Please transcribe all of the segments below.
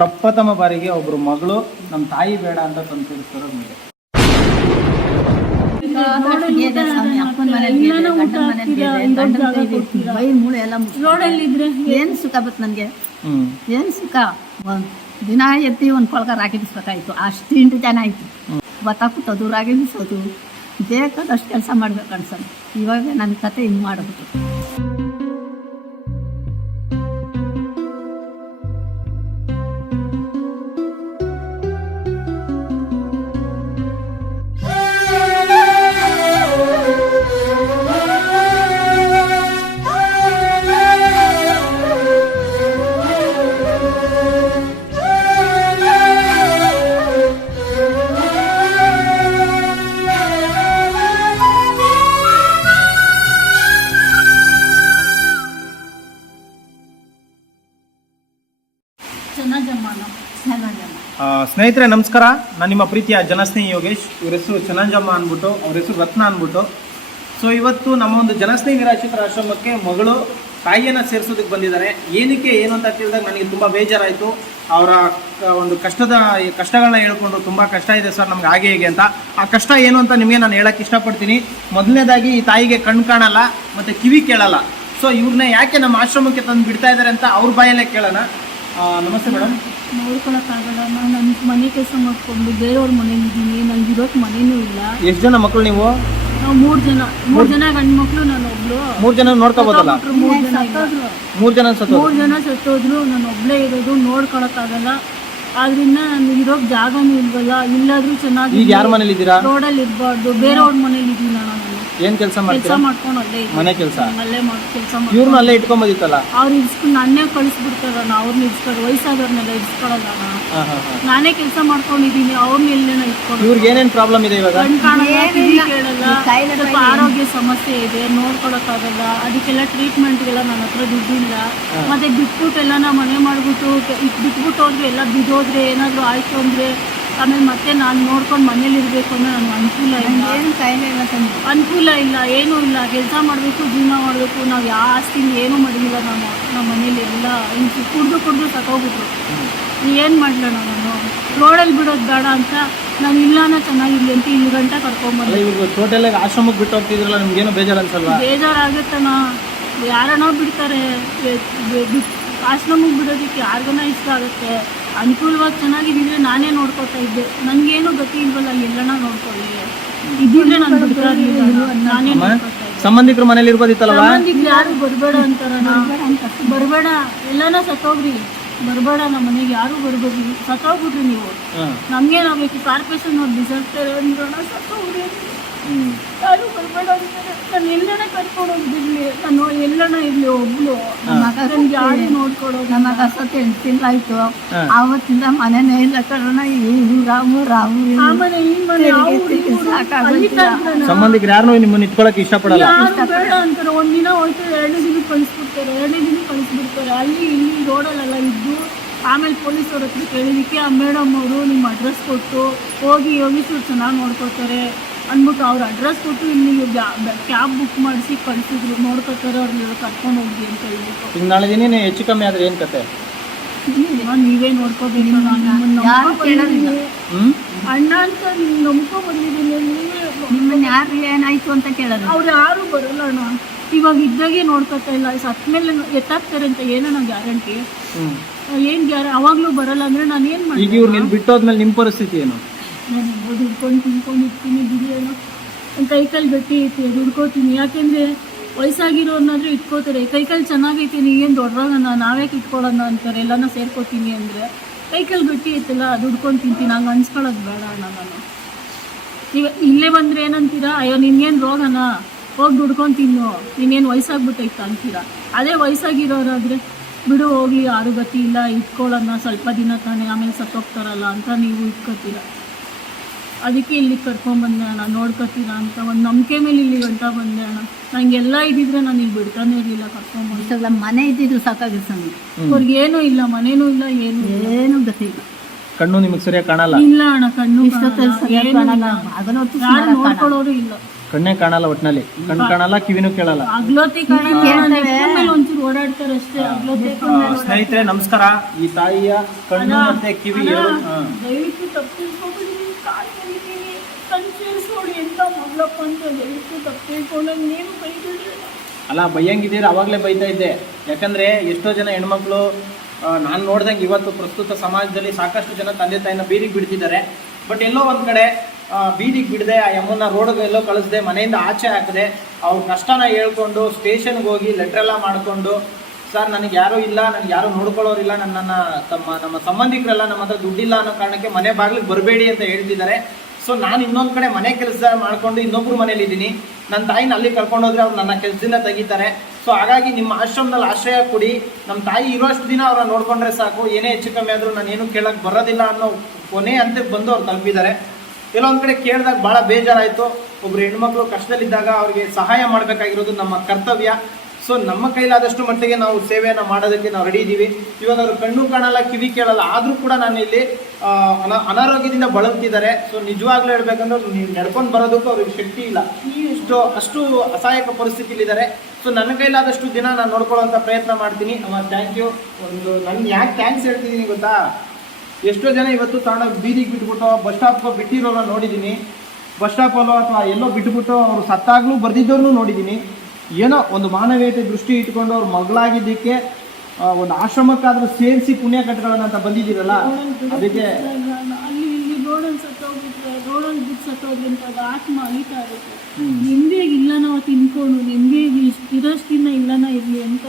ಪ್ರಪ್ರಥಮ ಬಾರಿಗೆ ಒಬ್ರು ಮಗಳು ನಮ್ಮ ತಾಯಿ ಬೇಡ ಅಂತ ತಂದು ಸೇರಿಸ್ತಾರೋ ಮೇಲೆ ಏನ್ ಸುಖ ಬತ್ ನನ್ಗೆ ಏನ್ ಸುಖ ದಿನ ಎತ್ತಿ ಒಂದ್ ಕೊಳಕ ರಾಗಿ ಬಿಸ್ಬೇಕಾಯ್ತು ಅಷ್ಟು 8 ಜನ ಆಯ್ತು ಭತ್ತ ಕುಟ್ಟೋದು ರಾಗಿ ಬಿಸೋದು ಬೇಕಾದಷ್ಟು ಕೆಲಸ ಮಾಡ್ಬೇಕು ಅನ್ಸಲ್ಲ. ಇವಾಗ ನನ್ನ ಕತೆ ಹಿಂಗ್ ಮಾಡ್ಬಿಟ್ಟು ಸ್ನೇಹಿತರೆ ನಮಸ್ಕಾರ. ನಾನು ನಿಮ್ಮ ಪ್ರೀತಿಯ ಜನಸ್ನೇಹಿ ಯೋಗೇಶ್. ಇವ್ರ ಹೆಸರು ಚನ್ನಂಜಮ್ಮ ಅಂದ್ಬಿಟ್ಟು, ಅವ್ರ ಹೆಸರು ರತ್ನ ಅಂದ್ಬಿಟ್ಟು. ಸೊ ಇವತ್ತು ನಮ್ಮ ಒಂದು ಜನಸ್ನೇಹಿ ನಿರಾಶ್ರಿತರ ಆಶ್ರಮಕ್ಕೆ ಮಗಳು ತಾಯಿಯನ್ನು ಸೇರಿಸೋದಕ್ಕೆ ಬಂದಿದ್ದಾರೆ. ಏನಕ್ಕೆ ಏನು ಅಂತ ಕೇಳಿದಾಗ ನನಗೆ ತುಂಬ ಬೇಜಾರಾಯಿತು. ಅವರ ಒಂದು ಕಷ್ಟಗಳನ್ನ ಹೇಳ್ಕೊಂಡ್ರು. ತುಂಬ ಕಷ್ಟ ಇದೆ ಸರ್ ನಮ್ಗೆ ಹಾಗೆ ಹೇಗೆ ಅಂತ. ಆ ಕಷ್ಟ ಏನು ಅಂತ ನಿಮಗೆ ನಾನು ಹೇಳೋಕ್ಕೆ ಇಷ್ಟಪಡ್ತೀನಿ. ಮೊದಲನೇದಾಗಿ ಈ ತಾಯಿಗೆ ಕಣ್ಣು ಕಾಣಲ್ಲ ಮತ್ತು ಕಿವಿ ಕೇಳಲ್ಲ. ಸೊ ಇವ್ರನ್ನ ಯಾಕೆ ನಮ್ಮ ಆಶ್ರಮಕ್ಕೆ ತಂದು ಬಿಡ್ತಾ ಇದ್ದಾರೆ ಅಂತ ಅವ್ರ ಬಾಯಲ್ಲೇ ಕೇಳೋಣ. ನಮಸ್ತೆ ಮೇಡಮ್. ನೋಡ್ಕೊಳಕ್ಕಾಗಲ್ಲ, ನಾನು ನನ್ನ ಮನೆ ಕೆಲಸ ಮಾಡ್ಕೊಂಡು ಬೇರೆಯವ್ರ ಮನೇಲಿ ಇದ್ದೀನಿ. ನನಗೆ ಇರೋಕ್ಕೆ ಮನೇನೂ ಇಲ್ಲ. ಎಷ್ಟು ಜನ ಮಕ್ಕಳು ನೀವು? ನಾವು ಮೂರು ಜನ ಗಂಡು ಮಕ್ಕಳು, ನಾನು ಒಬ್ಳು. 3 ಜನ ನೋಡ್ಕೋಬೋದಲ್ಲ? 3 ಜನ ಸತ್ತೋದ್ರು. ನಾನು ಒಬ್ಳೇ ಇರೋದು, ನೋಡ್ಕೊಳಕ್ಕಾಗಲ್ಲ. ಆದ್ರಿಂದ ನಾನು ಇರೋಕ್ ಜಾಗನೂ ಇಲ್ವಲ್ಲ. ಇಲ್ಲಾದ್ರೂ ಚೆನ್ನಾಗಿ. ಈಗ ಯಾರ ಮನೇಲಿ ಇದ್ದೀರಾ? ರೋಡಲ್ಲಿ ಇರಬಾರ್ದು, ಬೇರೆಯವ್ರ ಮನೇಲಿ ಇದ್ದೀನಿ ನಾನು. ಏನ್ ಕೆಲಸ ಮಾಡ್ಕೊಂಡು ಅಲ್ಲೇ ಮನೆ ಕೆಲಸ ಅಲ್ಲೇ ಕೆಲಸ ಇವ್ರನ್ನ ಅಲ್ಲೇ ಇಟ್ಕೊಂಬೋದಿತ್ತಲ್ಲ? ಅವ್ರು ಇಡ್ಸ್ಕೊಂಡು ನನ್ನೇ ಕಳಿಸ್ಬಿಡ್ತಾರಣ್ಣ. ಅವ್ರನ್ನ ಇಡ್ಸ್ಕೊಂಡು ವಯಸ್ಸಾದವ್ರನ್ನೆಲ್ಲ ಇಡ್ಸ್ಕೊಳಲ್ಲ. ನಾನೇ ಕೆಲಸ ಮಾಡ್ಕೊಂಡಿದ್ದೀನಿ, ಅವ್ರನ್ನ ಎಲ್ಲೇನ ಇಟ್ಕೊಂಡು. ಇವ್ರಿಗೆ ಏನೇನ್ ಪ್ರಾಬ್ಲಮ್ ಇದೆ ಇವಾಗ? ಕೇಳಲ್ಲ, ಸ್ವಲ್ಪ ಆರೋಗ್ಯ ಸಮಸ್ಯೆ ಇದೆ, ನೋಡ್ಕೊಳಕ್ಕಾಗಲ್ಲ. ಅದಕ್ಕೆಲ್ಲ ಟ್ರೀಟ್ಮೆಂಟ್ಗೆಲ್ಲ ನನ್ನ ಹತ್ರ ದುಡ್ಡಿಲ್ಲ. ಮತ್ತೆ ಬಿಟ್ಬಿಟ್ಟೆಲ್ಲ ನಾ ಮನೆ ಮಾಡ್ಬಿಟ್ಟು ಬಿಟ್ಬಿಟ್ಟು ಅವ್ರಿಗೆ ಎಲ್ಲ ಬಿದ್ದೋದ್ರೆ ಏನಾದ್ರು ಆಯ್ತು ಅಂದ್ರೆ ಆಮೇಲೆ ಮತ್ತೆ ನಾನು ನೋಡ್ಕೊಂಡು ಮನೇಲಿ ಇರಬೇಕು ಅಂದ್ರೆ ನನಗೆ ಅನುಕೂಲ ಇಲ್ಲ, ಏನೂ ಇಲ್ಲ. ಕೆಲಸ ಮಾಡಬೇಕು, ಜೀವನ ಮಾಡಬೇಕು. ನಾವು ಯಾವ ಆಸ್ತಿನ ಏನೂ ಮಾಡಿಲ್ಲ. ನಮ್ಮ ಮನೇಲಿ ಎಲ್ಲ ಕುಡ್ದು ಸತ್ತೋಗ್ಬಿಟ್ರು. ಏನು ಮಾಡಲ ನಾನು? ರೋಡಲ್ಲಿ ಬಿಡೋದು ಬೇಡ ಅಂತ ನಾನು ಇಲ್ಲಾನ ಚೆನ್ನಾಗಿರ್ಲಿ ಅಂತ ಇಲ್ಲಿ ಗಂಟೆ ಕರ್ಕೊಂಬಂದು ಟೋಟಲ್ ಆಶ್ರಮಕ್ಕೆ ಬಿಟ್ಟು ಹೋಗ್ತಿದ್ರಲ್ಲ, ನಿಮ್ಗೇನು ಬೇಜಾರು ಅನ್ಸಲ್ವಾ? ಬೇಜಾರಾಗುತ್ತಣ್ಣ. ಯಾರನ್ನೋ ಬಿಡ್ತಾರೆ. ಆಶ್ರಮಕ್ಕೆ ಬಿಡೋದಕ್ಕೆ ಯಾರಿಗನ ಇಷ್ಟ ಆಗುತ್ತೆ. ಅನುಕೂಲವಾಗಿ ಚೆನ್ನಾಗಿದ್ದಿದ್ರೆ ನಾನೇ ನೋಡ್ಕೊತಾ ಇದ್ದೆ. ನನಗೇನು ಗತಿ ಇಲ್ವಲ್ಲ, ಎಲ್ಲನ ನೋಡ್ಕೊಳ್ಳಿ ಇದ್ದಿದ್ರೆ ನಾನು ಬಿಡ್ತಾ ಇರಲಿಲ್ಲ. ನಾನೇ ಸಂಬಂಧಿಕರು ಮನೇಲಿ ಇರ್ಬೋದಿತ್ತಲ್ಲ? ಸಂಬಂಧಿಕರು ಯಾರು ಬರಬೇಡ ಅಂತಾರ. ಬರಬೇಡ, ಎಲ್ಲನ ಸತ್ತೋಗ್ರಿ, ಬರಬೇಡ. ನಮ್ಮ ಮನೆಗೆ ಯಾರು ಬರ್ಬೇಡ್ರಿ, ಸತ್ತೋಗ್ಬಿಡ್ರಿ ನೀವು. ನಮ್ಗೇನಾಗಬೇಕು? ಕಾರ್ಪೊರೇಷನ್ ಅವ್ರು ಬಿಸಾಡ್ತಾರೆ ಅಂದ್ರೋಣ, ಸತ್ತೋಗ್ರಿ. ಯಾರು ಬರಬೇಡ ಅಂತಾರೆ. ನಾನು ಎಲ್ಲನ ಕರ್ಕೊಂಡು ಹೋಗ್ಬಿಡ್ಲಿ, ನಾನು ಎಲ್ಲನ ಇರ್ಲಿ ಒಬ್ಳು. ನನ್ಗೆ ಯಾರು ನೋಡ್ಕೊಡೋದು? ನಮ್ಮ ಮಗ ಸತ್ತು 8 ತಿಂಗಳಾಯ್ತು. ಆವತ್ತಿಂದ ಮನೆನೇ ಇಲ್ಲ ಕಣ. ಸಂಬಂಧಿಕರು ಯಾರು ನಿಮ್ಮನ್ನ ಇಟ್ಕೊಳಕ್ಕೆ ಇಷ್ಟಪಡಲ್ಲ. ಬೇಡ ಅಂತಾರೆ. ಒಂದಿನ ಹೋಯ್ತು, 2 ದಿನಕ್ಕೆ ಕಳಿಸ್ಬಿಡ್ತಾರೆ. 2 ದಿನಕ್ಕೆ ಕಳಿಸ್ಬಿಡ್ತಾರೆ. ಅಲ್ಲಿ ಇಲ್ಲಿ ರೋಡಲ್ಲೆಲ್ಲ ಇದ್ದು ಆಮೇಲೆ ಪೊಲೀಸವ್ರ ಹತ್ರ ಕೇಳಿದಕ್ಕೆ ಆ ಮೇಡಮ್ ಅವರು ನಿಮ್ಮ ಅಡ್ರೆಸ್ ಕೊಟ್ಟು ಹೋಗಿ ಯೋಗೀಶ್ವರ್ ಚೆನ್ನಾಗಿ ನೋಡ್ಕೊತಾರೆ ಅಂದ್ಬಿಟ್ಟು ಅವ್ರ ಅಡ್ರೆಸ್ ಕೊಟ್ಟು ಇಲ್ಲಿ ಕ್ಯಾಬ್ ಬುಕ್ ಮಾಡಿಸಿ ಕಳಿಸಿದ್ರು. ನೋಡ್ಕೊತಾರೆ, ಅವ್ರನ್ನೆಲ್ಲ ಕರ್ಕೊಂಡು ಹೋಗಿ ಅಂತ ಹೇಳ್ಬಿಟ್ಟು. ಈಗ ನಾಳೆ ದಿನ ಹೆಚ್ಚು ಕಮ್ಮಿ ಆದರೆ ಏನು ಕತೆ? ನೀವೇ ನೋಡ್ಕೋಬೇಕು. ಅಣ್ಣ ಅಂತ ನಂಬ್ಕೊಂಡ್ಬಂದಿದ್ದೀನಿ. ನಿಮ್ಮನ್ನ ಯಾರು ಏನಾಯ್ತು ಅಂತ ಕೇಳೋದು? ಅವ್ರು ಯಾರು ಬರಲ್ಲ ಅಣ್ಣ. ಇವಾಗ ಇದ್ದಾಗೆ ನೋಡ್ಕೊತಾ ಇಲ್ಲ. ಸತ್ಮೇಲೆ ಎತ್ತಾಕ್ತಾರೆ ಅಂತ ಏನೋ ಗ್ಯಾರಂಟಿ? ಏನು ಅವಾಗಲೂ ಬರಲ್ಲ ಅಂದ್ರೆ ನಾನು ಏನು ಮಾಡಿ? ಈಗ ಇವ್ರು ನೀನು ಬಿಟ್ಟೋದ್ಮೇಲೆ ನಿಮ್ಮ ಪರಿಸ್ಥಿತಿ ಏನು? ನಾನು ದುಡ್ಕೊಂಡು ತಿನ್ಕೊಂಡು ಇರ್ತೀನಿ, ಬಿರಿಯಾನೋ ಕೈಕಾಲು ಗಟ್ಟಿ ಐತಿ, ದುಡ್ಕೋತೀನಿ. ಯಾಕೆಂದರೆ ವಯಸ್ಸಾಗಿರೋರ್ನಾದ್ರೂ ಇಟ್ಕೋತಾರೆ. ಕೈಕಾಲು ಚೆನ್ನಾಗೈತಿ, ನೀವೇನು ದೊಡ್ಡವಾಗ ನಾವ್ಯಾಕೆ ಇಟ್ಕೊಳ್ಳೋಣ ಅಂತಾರೆ. ಎಲ್ಲನ ಸೇರ್ಕೋತೀನಿ ಅಂದರೆ ಕೈಕಾಲು ಗಟ್ಟಿ ಐತಲ್ಲ, ದುಡ್ಕೊಂಡು ತಿಂತೀನಿ. ಹಂಗೆ ಅನ್ಸ್ಕೊಳ್ಳೋದು ಬೇಡ ಅಣ್ಣ. ನಾನು ಈಗ ಇಲ್ಲೇ ಬಂದರೆ ಏನಂತೀರಾ? ಅಯ್ಯೋ ನಿನ್ಗೇನು ರೋಗನ, ಹೋಗಿ ದುಡ್ಕೊಂಡು ತಿನ್ನು, ನೀನೇನು ವಯಸ್ಸಾಗ್ಬಿಟ್ಟೈತ ಅಂತೀರಾ. ಅದೇ ವಯಸ್ಸಾಗಿರೋರಾದರೆ ಬಿಡು ಹೋಗ್ಲಿ, ಯಾರು ಗತಿ ಇಲ್ಲ, ಇಟ್ಕೊಳ್ಳೋಣ ಸ್ವಲ್ಪ ದಿನ ತಾನೇ, ಆಮೇಲೆ ಸತ್ತೋಗ್ತಾರಲ್ಲ ಅಂತ ನೀವು ಇಟ್ಕೋತೀರ. ಅದಕ್ಕೆ ಇಲ್ಲಿ ಕರ್ಕೊಂಡ್ಬಂದೆ ಅಣ್ಣ, ನೋಡ್ಕೊತೀರಾ ಅಂತ ಒಂದು ನಂಬಿಕೆ ಮೇಲೆ ಇಲ್ಲಿ ಗಂಟ ಬಂದೆ ಅಣ್ಣ. ನಂಗೆಲ್ಲ ಇದ್ದಿದ್ರೆ ನಾನು ಇಲ್ಲಿ ಬಿಡ್ತಾನೆ ಇರಲಿಲ್ಲ. ಕರ್ಕೊಂಡ್ಬಂದ ಮನೆ ಇದ್ದಿದ್ದು ಸಾಕಾಗಿತ್ತು ನಮಗೆ. ಅವ್ರಿಗೆ ಏನೂ ಇಲ್ಲ, ಮನೇನೂ ಇಲ್ಲ, ಏನು ಗತಿ ಇಲ್ಲ. ಕಣ್ಣು ನಿಮಗೆ ಸರಿಯಾಗಿ ಕಾಣಲ್ಲ? ಇಲ್ಲ ಅಣ್ಣ, ಕಣ್ಣು ಯಾರು ನೋಡ್ಕೊಳ್ಳೋರು ಇಲ್ಲ. ಕಣ್ಣೇ ಕಾಣಲ್ಲ ಒಟ್ನಲ್ಲಿ, ಕಣ್ಣು ಕಾಣಲ್ಲ, ಕಿವಿನೂ ಕೇಳಲ್ಲ. ಅಗ್ಲೋತಿ ಒಂಚೂರು ಓಡಾಡ್ತಾರೆ ಅಷ್ಟೇ. ಅಗ್ಲೋತಿ ಸ್ನೇಹಿತರೆ ನಮಸ್ಕಾರ. ಈ ತಾಯಿಯ ಕಣ್ಣು ಮತ್ತೆ ಕಿವಿ ಎರಡು ದಯವಿಟ್ಟು ತಪ್ಪಿಸ್ಕೊಬಿಡಿ, ಕಣ್ ಸೇರಿಸ್ಕೊಡಿ ಎಂತ ಮಗಳಪ್ಪ ಅಂತ ದಯವಿಟ್ಟು ತಪ್ಪಿಸ್ಕೊಂಡು ನೀವು ಕೈ ಬಿಡ್ರಿ. ಅಲ್ಲ ಬೈಯಂಗಿದ್ದೀರ, ಅವಾಗಲೇ ಬೈತಾ ಇದ್ದೆ. ಯಾಕಂದ್ರೆ ಎಷ್ಟೋ ಜನ ಹೆಣ್ಮಕ್ಳು ನಾನು ನೋಡ್ದಂಗೆ ಇವತ್ತು ಪ್ರಸ್ತುತ ಸಮಾಜದಲ್ಲಿ ಸಾಕಷ್ಟು ಜನ ತಂದೆ ತಾಯಿನ ಬೀದಿಗೆ ಬಿಡ್ತಿದ್ದಾರೆ. ಬಟ್ ಎಲ್ಲೋ ಒಂದು ಕಡೆ ಬೀದಿಗೆ ಬಿಡದೆ ಆ ಯಮ್ಮನ್ನ ರೋಡ್ಗೆ ಎಲ್ಲೋ ಕಳಿಸ್ದೆ, ಮನೆಯಿಂದ ಆಚೆ ಹಾಕದೆ, ಅವ್ರ ಕಷ್ಟನ ಹೇಳ್ಕೊಂಡು ಸ್ಟೇಷನ್ಗೆ ಹೋಗಿ ಲೆಟ್ರೆಲ್ಲ ಮಾಡಿಕೊಂಡು, ಸರ್ ನನಗೆ ಯಾರೂ ಇಲ್ಲ, ನನಗೆ ಯಾರೂ ನೋಡ್ಕೊಳ್ಳೋರಿಲ್ಲ, ನಮ್ಮ ಸಂಬಂಧಿಕರೆಲ್ಲ ನಮ್ಮ ಹತ್ರ ದುಡ್ಡಿಲ್ಲ ಅನ್ನೋ ಕಾರಣಕ್ಕೆ ಮನೆ ಬಾಗಿಲಿಗೆ ಬರಬೇಡಿ ಅಂತ ಹೇಳ್ತಿದ್ದಾರೆ. ಸೊ ನಾನು ಇನ್ನೊಂದು ಕಡೆ ಮನೆ ಕೆಲಸ ಮಾಡಿಕೊಂಡು ಇನ್ನೊಬ್ರು ಮನೇಲಿ ಇದ್ದೀನಿ. ನನ್ನ ತಾಯಿನ ಅಲ್ಲಿ ಕರ್ಕೊಂಡೋದ್ರೆ ಅವ್ರು ನನ್ನ ಕೆಲಸದಿಂದ ತೆಗಿತಾರೆ. ಸೊ ಹಾಗಾಗಿ ನಿಮ್ಮ ಆಶ್ರಮದಲ್ಲಿ ಆಶ್ರಯ ಕೊಡಿ, ನಮ್ಮ ತಾಯಿ ಇರೋಷ್ಟು ದಿನ ಅವ್ರನ್ನ ನೋಡ್ಕೊಂಡ್ರೆ ಸಾಕು, ಏನೇ ಹೆಚ್ಚು ಕಮ್ಮಿ ಆದರೂ ನಾನು ಏನು ಕೇಳಕ್ಕೆ ಬರೋದಿಲ್ಲ ಅನ್ನೋ ಕೊನೆ ಹಂತಕ್ಕೆ ಬಂದು ಅವ್ರು ತಲುಪಿದ್ದಾರೆ. ಕೆಲವೊಂದು ಕಡೆ ಕೇಳಿದಾಗ ಭಾಳ ಬೇಜಾರಾಯಿತು. ಒಬ್ರು ಹೆಣ್ಮಕ್ಳು ಕಷ್ಟದಲ್ಲಿದ್ದಾಗ ಅವ್ರಿಗೆ ಸಹಾಯ ಮಾಡಬೇಕಾಗಿರೋದು ನಮ್ಮ ಕರ್ತವ್ಯ. ಸೊ ನಮ್ಮ ಕೈಲಾದಷ್ಟು ಮಟ್ಟಿಗೆ ನಾವು ಸೇವೆಯನ್ನು ಮಾಡೋದಕ್ಕೆ ನಾವು ರೆಡಿ ಇದ್ದೀವಿ. ಇವಾಗ ಅವರು ಕಣ್ಣು ಕಾಣಲ್ಲ, ಕಿವಿ ಕೇಳಲ್ಲ, ಆದರೂ ಕೂಡ ನಾನು ಇಲ್ಲಿ ಅನಾರೋಗ್ಯದಿಂದ ಬಳಲ್ತಿದ್ದಾರೆ. ಸೊ ನಿಜವಾಗ್ಲೂ ಹೇಳ್ಬೇಕಂದ್ರೆ ನೀವು ನಡ್ಕೊಂಡು ಬರೋದಕ್ಕೂ ಅವ್ರಿಗೆ ಶಕ್ತಿ ಇಲ್ಲ, ಅಷ್ಟು ಅಸಹಾಯಕ ಪರಿಸ್ಥಿತಿಲಿದ್ದಾರೆ. ಸೊ ನನ್ನ ಕೈಲಾದಷ್ಟು ದಿನ ನಾನು ನೋಡ್ಕೊಳ್ಳೋಂಥ ಪ್ರಯತ್ನ ಮಾಡ್ತೀನಿ. ಅಮ್ಮ ಥ್ಯಾಂಕ್ ಯು. ನಾನು ಯಾಕೆ ಥ್ಯಾಂಕ್ಸ್ ಹೇಳ್ತಿದ್ದೀನಿ ಗೊತ್ತಾ, ಎಷ್ಟೋ ಜನ ಇವತ್ತು ತಾಂಡ ಬೀದಿಗೆ ಬಿಟ್ಬಿಟ್ಟು ಬಸ್ ಸ್ಟಾಪ್ಗೆ ಬಿಟ್ಟಿರೋನ ನೋಡಿದ್ದೀನಿ, ಬಸ್ ಸ್ಟಾಪಲ್ಲೋ ಅಥವಾ ಎಲ್ಲೋ ಬಿಟ್ಬಿಟ್ಟು ಅವರು ಸತ್ತಾಗ್ಲೂ ಬರ್ದಿದ್ದವ್ರನ್ನೂ ನೋಡಿದ್ದೀನಿ. ಏನೋ ಒಂದು ಮಾನವೀಯತೆ ದೃಷ್ಟಿ ಇಟ್ಕೊಂಡು ಅವ್ರ ಮಗಳಾಗಿದ್ದಕ್ಕೆ ಒಂದು ಆಶ್ರಮಕ್ಕಾದ್ರೂ ಸೇರಿಸಿ ಪುಣ್ಯ ಕಟ್ಕೊಳ್ಳೋಣ ಅಂತ ಬಂದಿದ್ದೀರಲ್ಲ, ಅದಕ್ಕೆ ಅಲ್ಲಿ ಇಲ್ಲಿ ರೋಡಲ್ಲಿ ಸತ್ತೋಗ್ಬಿಟ್ರೆ, ರೋಡಲ್ಲಿ ಬಿಟ್ಟು ಸತ್ತೋದ್ರಿಂದ ಅದು ಆತ್ಮ ಅಲಿತಾ ಇರುತ್ತೆ. ನಿಮ್ದೇಗೆ ಇಲ್ಲ ನಾವು ತಿನ್ಕೊಂಡು ನಿಮ್ದೇಗೆ ಇರೋಷ್ಟಿನ್ನ ಇಲ್ಲನ ಇರಲಿ ಅಂತ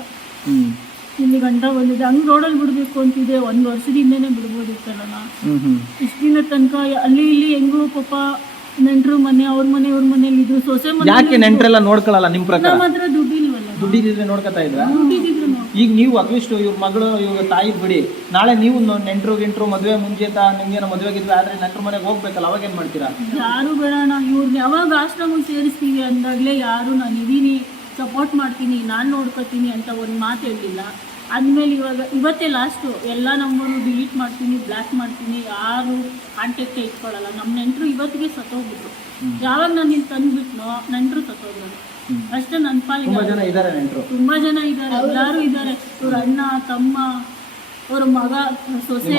ಇಲ್ಲಿ ಗಂಟ ಬಂದಿದೆ. ಹಂಗೆ ರೋಡಲ್ಲಿ ಬಿಡಬೇಕು ಅಂತಿದೆ, 1 ವರ್ಷದಿಂದನೇ ಬಿಡ್ಬೋದಿತ್ತಲ್ಲ. ಇಷ್ಟು ದಿನ ತನಕ ಅಲ್ಲಿ ಇಲ್ಲಿ ಹೆಂಗೋ ಪಾಪ ನೆಂಟ್ರು ಮನೆ, ಅವ್ರ ಮನೆ, ಇವ್ರ ಮನೇಲಿ ಇದ್ರು, ಸೊಸೆ ಮನೆ. ಯಾಕೆ ನೆಂಟ್ರೆಲ್ಲ ನೋಡ್ಕೊಳ್ಳಲ್ಲ ನಿಮ್ಮ ಪ್ರಕಾರ? ಮಾತ್ರ ದುಡ್ಡಿಲ್ವಲ್ಲ, ದುಡ್ಡಿದ್ರೆ ನೋಡ್ಕೊತಾ ಇದ್ರ? ದುಡ್ಡಿದ್ರು ಈಗ ನೀವು ಅಟ್ಲೀಸ್ಟ್ ಇವ್ರ ಮಗಳು ಇವಾಗ ತಾಯಿ ಬಿಡಿ, ನಾಳೆ ನೀವು ನೆಂಟ್ರು ಮದುವೆ ಮುಂಚೆ ನಿಮ್ಗೇನೋ ಮದುವೆಗಿದ್ರೆ ಆದ್ರೆ ನೆಂಟ್ರು ಮನೆಗೆ ಹೋಗ್ಬೇಕಲ್ಲ, ಅವಾಗ ಏನ್ ಮಾಡ್ತೀರಾ? ಯಾರು ಬೇಡಣ, ಇವ್ರನ್ನ ಯಾವಾಗ ಆಶ್ರಮಕ್ಕೆ ಸೇರಿಸ್ತೀವಿ ಅಂದಾಗಲೇ ಯಾರು ನಾನು ಇದೀನಿ, ಸಪೋರ್ಟ್ ಮಾಡ್ತೀನಿ, ನಾನು ನೋಡ್ಕೊತೀನಿ ಅಂತ ಒಂದು ಮಾತು ಹೇಳಿಲ್ಲ. ಆದ್ಮೇಲೆ ಇವತ್ತೇ ಲಾಸ್ಟು ಎಲ್ಲ ನಂಬರು ಡಿಲೀಟ್ ಮಾಡ್ತೀನಿ, ಬ್ಲಾಕ್ ಮಾಡ್ತೀನಿ, ಯಾರು ಕಾಂಟ್ಯಾಕ್ಟೇ ಇಟ್ಕೊಳ್ಳಲ್ಲ. ನಮ್ಮ ನೆಂಟರು ಇವತ್ತಿಗೆ ಸತ್ತೋಗ್ಬಿಟ್ರು. ಯಾವಾಗ ನಾನು ಇಲ್ಲಿ ತಂದುಬಿಟ್ನೋ ನೆಂಟರು ಸತ್ತೋಗ್ರು ಅಷ್ಟೇ. ನನ್ನ ಪಾಲಿಗೆ ತುಂಬಾ ಜನ ಇದ್ದಾರೆ, ಎಲ್ಲರೂ ಇದ್ದಾರೆ. ಇವ್ರ ಅಣ್ಣ, ತಮ್ಮ, ಅವ್ರ ಮಗ, ಸೊಸೆ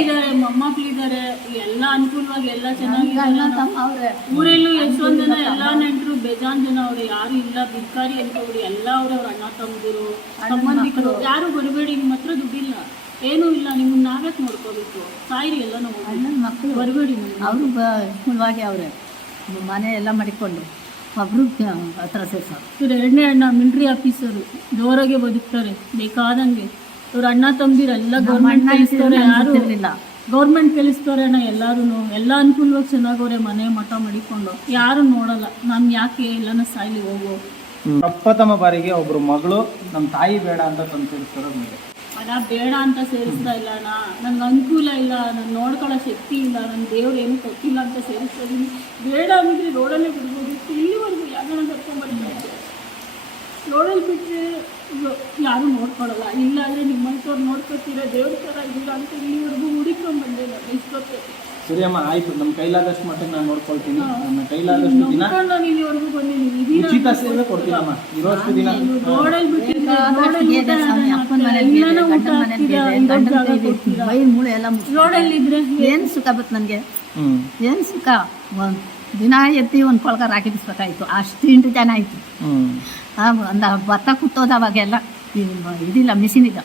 ಇದ್ದಾರೆ, ಮೊಮ್ಮಕ್ಳಿದ್ದಾರೆ, ಎಲ್ಲ ಅನುಕೂಲವಾಗಿ ಎಲ್ಲ ಚೆನ್ನಾಗಿದ್ದಾರೆ. ಊರಲ್ಲೂ ಎಷ್ಟೊಂದು ಜನ ಎಲ್ಲ ನೆಂಟರು ಬೇಜಾನ್ ಜನ ಅವ್ರೆ, ಯಾರು ಇಲ್ಲ, ಭಿಕಾರಿ ಅನ್ಕೋಬಿಡಿ, ಎಲ್ಲ ಅವ್ರ ಅಣ್ಣ ತಮ್ಮದಿರು, ಸಂಬಂಧಿಕರು. ಯಾರು ಬರಬೇಡಿ, ನಿಮ್ಮ ಹತ್ರ ದುಡ್ಡಿಲ್ಲ, ಏನೂ ಇಲ್ಲ, ನಿಮ್ಮನ್ನ ನಾವ್ಯಾಕೆ ನೋಡ್ಕೋಬೇಕು, ಸಾಯಿರಿ ಎಲ್ಲ ನಾವು ಮಕ್ಕಳು ಬರಬೇಡಿ. ಅವರು ಕುಲವಾಗಿ ಅವರೇ ಮನೆ ಎಲ್ಲ ಮಾಡಿಕೊಂಡು ಒಬ್ರು ಹತ್ರ ಸೇರ್ಸೋರು. ಇವ್ರು 2ನೇ ಅಣ್ಣ ಮಿಲಿಟರಿ ಆಫೀಸರು, ಜೋರಾಗೆ ಬದುಕ್ತಾರೆ ಬೇಕಾದಂಗೆ. ಇವ್ರ ಅಣ್ಣ ತಮ್ಮದಿರೆಲ್ಲ ಗೌರ್ಮೆಂಟ್ ಕೆಲಸದವ್ರೆ, ಯಾರು ಗೌರ್ಮೆಂಟ್ ಕೆಲಸದವ್ರೆ ಅಣ್ಣ. ಎಲ್ಲರೂ ಎಲ್ಲ ಅನುಕೂಲವಾಗಿ ಚೆನ್ನಾಗವ್ರೆ, ಮನೆ ಮಠ ಮಾಡಿಕೊಂಡು, ಯಾರು ನೋಡಲ್ಲ. ನಾನು ಯಾಕೆ ಎಲ್ಲನ ಸಾಯ್ಲಿ ಹೋಗೋ. ಪ್ರಪ್ರಥಮ ಬಾರಿಗೆ ಒಬ್ರು ಮಗಳು ನಮ್ಮ ತಾಯಿ ಬೇಡ ಅಂತ ತಂದು ಸೇರಿಸ್ತಾರೋ ಅಣ್ಣ, ಬೇಡ ಅಂತ ಸೇರಿಸ್ತಾ ಇಲ್ಲ ಅಣ್ಣ, ನನ್ಗೆ ಅನುಕೂಲ ಇಲ್ಲ, ನಾನು ನೋಡ್ಕೊಳ್ಳೋ ಶಕ್ತಿ ಇಲ್ಲ, ನನ್ನ ದೇವ್ರು ಏನು ಕೊಟ್ಟಿಲ್ಲ ಅಂತ ಸೇರಿಸ್ತಾ ಇದ್ದೀನಿ. ಬೇಡ ಅಂದರೆ ರೋಡಲ್ಲೇ ಬಿಡ್ಬೋದಿತ್ತು. ಇಲ್ಲಿವರೆಗೂ ಯಾರನ್ನ ಕರ್ಕೊಂಡ್ಬರ್ತಾರೆ, ರೋಡಲ್ಲಿ ಬಿಟ್ಟರೆ ಯಾರು ನೋಡ್ಕೊಳ್ಳಲ್ಲ. ಇಲ್ಲ ಅಂದರೆ ನಿಮ್ಮ ಮನೆಯವ್ರು ನೋಡ್ಕೊತೀರ, ದೇವ್ರ ಥರ ಇಲ್ಲ ಅಂತ ಇಲ್ಲಿವರೆಗೂ ಹುಡುಕೊಂಡ್ಬಂದೆ ನಾನು ಇಷ್ಟೊತ್ತೆ. ಸರಿ ಅಮ್ಮ, ಆಯ್ತು, ನಮ್ಮ ಕೈಲಾದಷ್ಟು ಮಟ್ಟಿಗೆ ನಾನು ನೋಡ್ಕೊಳ್ತೀನಿ. ನನ್ನ ಕೈಲಾದಷ್ಟು ದಿನ ನಾನು ಇಲ್ಲಿವರೆಗೂ ಬಂದಿದ್ದೀನಿ, ಉಚಿತ ಸೇವೆ ಕೊಡ್ತೀನಮ್ಮ. ಇರೋಷ್ಟು ದಿನ ರೋಡಲ್ಲಿ ಬಿಟ್ಟಿದ್ರೆ ಮೂಳೆ ಎಲ್ಲ ರೋಡಲ್ಲಿ ಇದ್ರೆ ಏನು ಸುಖ ಬತ್ತು ನನಗೆ, ಏನು ಸುಖ. ದಿನ ಎತ್ತಿ ಒಂದು ಕೊಳಗಾರ ಹಾಕಿ ಬಿಸ್ಬೇಕಾಯ್ತು, ಅಷ್ಟು 8 ಜನ ಆಯಿತು. ಒಂದು ಭತ್ತ ಕುಟ್ಟೋದು ಅವಾಗೆಲ್ಲ ಇದಿಲ್ಲ, ಮಿಷಿನ್ ಈಗ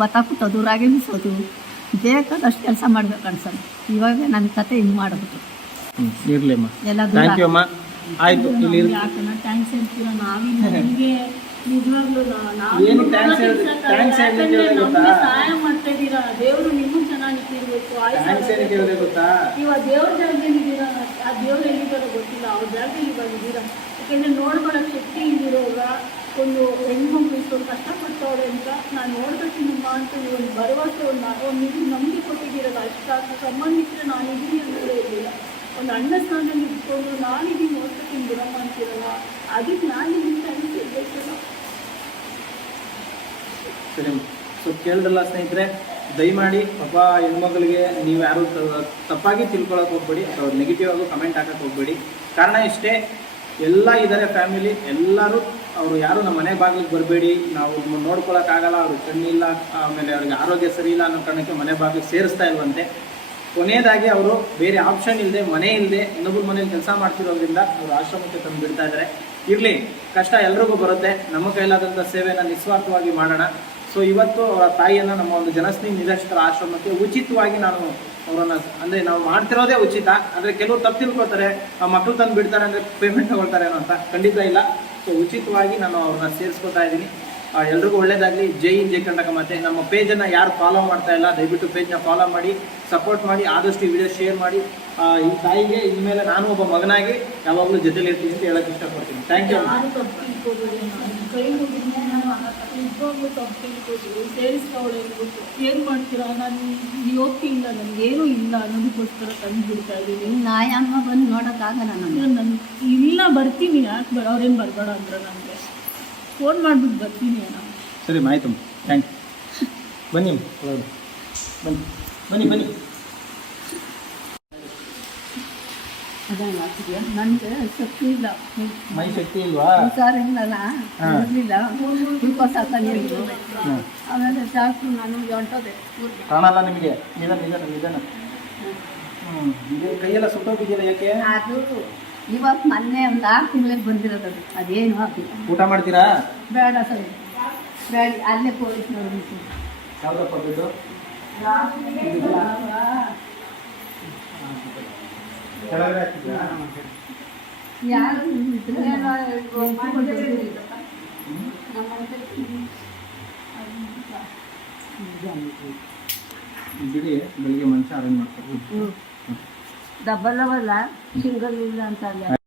ಭತ್ತ ಕುಟ್ಟೋದು, ರಾಗಿ ಬಿಸೋದು, ಬೇಕಾದಷ್ಟು ಕೆಲಸ ಮಾಡ್ಬೇಕು ಅನ್ಸೋದು. ಇವಾಗ ನನ್ನ ಕತೆ ಹಿಂಗೆ ಮಾಡ್ಬಿಟ್ಟು ಇರ್ಲಿ ಅಮ್ಮ. ಎಲ್ಲ ಥ್ಯಾಂಕ್ ಯು ಅಮ್ಮ. ಆಯ್ತು, ಯಾಕನ್ನ ಥ್ಯಾಂಕ್ಸ್ ಹೇಳ್ತೀರಾ? ನಾವಿಲ್ಲ, ನನಗೆ ನಿಜವಾಗ್ಲೂ ಸಹಾಯ ಮಾಡ್ತಾ ಇದ್ದೀರಾ. ದೇವರು ನಿಮಗೂ ಚೆನ್ನಾಗಿಟ್ಟಿರ್ಬೇಕು. ಇವಾಗ ದೇವ್ರ ಜಾಗದಲ್ಲಿದ್ದೀರಾ, ಆ ದೇವ್ರು ಎಲ್ಲಿದ್ದಾರೋ ಗೊತ್ತಿಲ್ಲ, ಅವ್ರ ಜಾಗದಲ್ಲಿ ಇವಾಗ ಇದ್ದೀರಾ. ಯಾಕೆಂದರೆ ನೋಡ್ಕೊಳ್ಳೋ ಶಕ್ತಿ ಇಲ್ಲಿರೋವಾಗ ಒಂದು ಹೆಣ್ಮಕ್ಳು ಇಷ್ಟೊಂದು ಕಷ್ಟಪಡ್ತವ್ರೆ ಅಂತ ನಾನು ನೋಡ್ಬೇಕಿನಮ್ಮ ಅಂತ ಒಂದು ಭರವಸೆ, ಒಂದು ಇದು ನಂಬಿಕೆ ಕೊಟ್ಟಿದ್ದೀರಲ್ಲ, ಅಷ್ಟಾಗಿ ಸಂಬಂಧಿಕರು ನಾನಿದ್ದೀನಿ ಅನ್ನೋದೇ ಇರಲಿಲ್ಲ. ಒಂದು ಅಣ್ಣ ಸ್ಥಾನದಲ್ಲಿ ಇಟ್ಕೊಂಡು ನಾನಿದ್ದೀನಿ ನೋಡ್ಬೇಕಿನ ಬಿಡಮ್ಮ ಅಂತೀರಲ್ಲ, ಅದಕ್ಕೆ ನಾನಿದ್ದೀನಿ ಅನಿಸಿರ್ಬೇಕಲ್ಲ. ಸರಿ, ಸೊ ಕೇಳಿದ್ರಲ್ಲ ಸ್ನೇಹಿತರೆ, ದಯಮಾಡಿ ಪಾಪ ಹೆಣ್ಮಕ್ಳಿಗೆ ನೀವು ಯಾರು ತಪ್ಪಾಗಿ ತಿಳ್ಕೊಳಕ್ಕೆ ಹೋಗ್ಬೇಡಿ ಅಥವಾ ನೆಗೆಟಿವ್ ಆಗಿ ಕಮೆಂಟ್ ಹಾಕಕ್ಕೆ ಹೋಗ್ಬೇಡಿ. ಕಾರಣ ಇಷ್ಟೇ, ಎಲ್ಲ ಇದ್ದಾರೆ ಫ್ಯಾಮಿಲಿ, ಎಲ್ಲರೂ ಅವರು ಯಾರು ನಮ್ಮ ಮನೆ ಬಾಗಿಲಿಗೆ ಬರಬೇಡಿ, ನಾವು ನೋಡ್ಕೊಳಕ್ಕಾಗಲ್ಲ, ಅವ್ರಿಗೆ ಕಣ್ಣಿಲ್ಲ, ಆಮೇಲೆ ಅವ್ರಿಗೆ ಆರೋಗ್ಯ ಸರಿ ಇಲ್ಲ ಅನ್ನೋ ಕಾರಣಕ್ಕೆ ಮನೆ ಬಾಗಿಲಿಗೆ ಸೇರಿಸ್ತಾ ಇಲ್ವಂತೆ. ಕೊನೆಯದಾಗಿ ಅವರು ಬೇರೆ ಆಪ್ಷನ್ ಇಲ್ಲದೆ, ಮನೆ ಇಲ್ಲದೆ, ಇನ್ನೊಬ್ಬರ ಮನೇಲಿ ಕೆಲಸ ಮಾಡ್ತಿರೋದ್ರಿಂದ ಅವರು ಆಶ್ರಮಕ್ಕೆ ತಂದು ಬಿಡ್ತಾ ಇದ್ದಾರೆ. ಇರಲಿ, ಕಷ್ಟ ಎಲ್ರಿಗೂ ಬರುತ್ತೆ, ನಮ್ಮ ಕೈಲಾದಂಥ ಸೇವೆಯನ್ನು ನಿಸ್ವಾರ್ಥವಾಗಿ ಮಾಡೋಣ. ಸೊ ಇವತ್ತು ಅವರ ತಾಯಿಯನ್ನು ನಮ್ಮ ಒಂದು ಜನಸ್ನೇಹಿ ನಿರಾಶ್ರಿತರ ಆಶ್ರಮಕ್ಕೆ ಉಚಿತವಾಗಿ ನಾನು ಅವರನ್ನು, ಅಂದರೆ ನಾವು ಮಾಡ್ತಿರೋದೇ ಉಚಿತ, ಆದರೆ ಕೆಲವರು ತಪ್ಪು ತಿಳ್ಕೊಳ್ತಾರೆ, ಮಕ್ಕಳು ತಂದು ಬಿಡ್ತಾರೆ ಅಂದರೆ ಪೇಮೆಂಟ್ ತಗೊಳ್ತಾರೆ ಅನ್ನೋ ಅಂತ. ಖಂಡಿತ ಇಲ್ಲ. ಸೊ ಉಚಿತವಾಗಿ ನಾನು ಅವ್ರನ್ನ ಸೇರಿಸ್ಕೊತಾ ಇದ್ದೀನಿ. ಎಲ್ರಿಗೂ ಒಳ್ಳೇದಾಗಲಿ. ಜೈ ಹಿಂದ್, ಜೈ ಕರ್ನಾಟಕ. ಮತ್ತು ನಮ್ಮ ಪೇಜನ್ನು ಯಾರು ಫಾಲೋ ಮಾಡ್ತಾ ಇಲ್ಲ, ದಯವಿಟ್ಟು ಪೇಜ್ನ ಫಾಲೋ ಮಾಡಿ, ಸಪೋರ್ಟ್ ಮಾಡಿ, ಆದಷ್ಟು ಈ ವಿಡಿಯೋ ಶೇರ್ ಮಾಡಿ. ಈ ತಾಯಿಗೆ ಇನ್ಮೇಲೆ ನಾನು ಒಬ್ಬ ಮಗನಾಗಿ ಯಾವಾಗಲೂ ಜೊತೆಲಿ ಇರ್ತೀನಿ ಅಂತ ಹೇಳಕ್ಕೆ ಇಷ್ಟಪಡ್ತೀನಿ. Thank you. ಯಾರು ತಪ್ಪು ತಿಳ್ಕೊಬೇಡಿ, ಕೈ ಮುಗಿದ್ರೆ ನಿಜವಾಗ್ಲೂ ತಪ್ಪು ತಿಳ್ಕೊಬೇಡಿ. ಸೇರಿಸ್ಕೊಳ್ಳಿ, ಏನು ಮಾಡ್ತೀರಾ, ನಾನು ಯೋಗ್ಯ ಇಲ್ಲ, ನನಗೇನೂ ಇಲ್ಲ ಅನ್ನೋದಕ್ಕೋಸ್ಕರ ತಂದು ಬಿಡ್ತಾ ಇದ್ದೀನಿ. ನಾಯಮ್ಮ ಬಂದು ನೋಡೋಕ್ಕಾಗಲ್ಲ ನಾನು ಇಲ್ಲ ಬರ್ತೀನಿ, ಯಾಕೆ ಅವ್ರೇನು ಬರಬೇಡ ಅಂದ್ರೆ ನನಗೆ ಫೋನ್ ಮಾಡಿಬಿಟ್ಟು ಬರ್ತೀನಿ ಅಣ್ಣ. ಸರಿ, ಆಯಿತು, ಥ್ಯಾಂಕ್ ಯು. ಬನ್ನಿ ಒಳಗಡೆ. ಬನ್ನಿ ಬನ್ನಿ ಬನ್ನಿ. ಅದನ್ನು ಹಾಕಿದ್ಯಾ? ನನಗೆ ಶಕ್ತಿ ಇಲ್ಲ, ಮೈ ಶಕ್ತಿ ಇಲ್ವಾ? ಹುಷಾರಿಲ್ಲಲ್ಲ, ಇರಲಿಲ್ಲ, ಗ್ಲೂಕೋಸ್ ಹಾಕೊಂಡಿದ್ದು. ಆಮೇಲೆ ಡಾಕ್ಟ್ರು ನನಗೆ ಹೊಂಟೋದೆ ಊರಿಗೆ. ಕಾಣಲ್ಲ ನಿಮಗೆ? ನಿಧಾನ ನಿಧಾನ ನಿಧಾನ. ಕೈಯೆಲ್ಲ ಸುಟ್ಟೋಗಿದೆಯಲ್ಲ, ಯಾಕೆ? ಅದು ಇವಾಗ ಮೊನ್ನೆ ಒಂದು 6 ತಿಂಗಳಿಗೆ ಬಂದಿರೋದು. ಅದು ಅದೇನು ಹಾಕಿಲ್ಲ. ಊಟ ಮಾಡ್ತೀರಾ? ಬೇಡ ಸರಿ, ಬೇಡ, ಅಲ್ಲೇ ಪೊಲೀಸ್ನವ್ರು ಯಾವುದಪ್ಪ ದುಡ್ಡು? ಕೆಳಗಡೆ ಹಾಕಿದ್ರಾ? ಯಾರು ಬಿಡಿ, ಬೆಳಿಗ್ಗೆ ಮನುಷ್ಯ ಅರೇಂಜ್ ಮಾಡ್ತಾರೆ. ಡಬಲ್ ಸಿಂಗಲ್ ಇಲ್ಲ ಅಂತ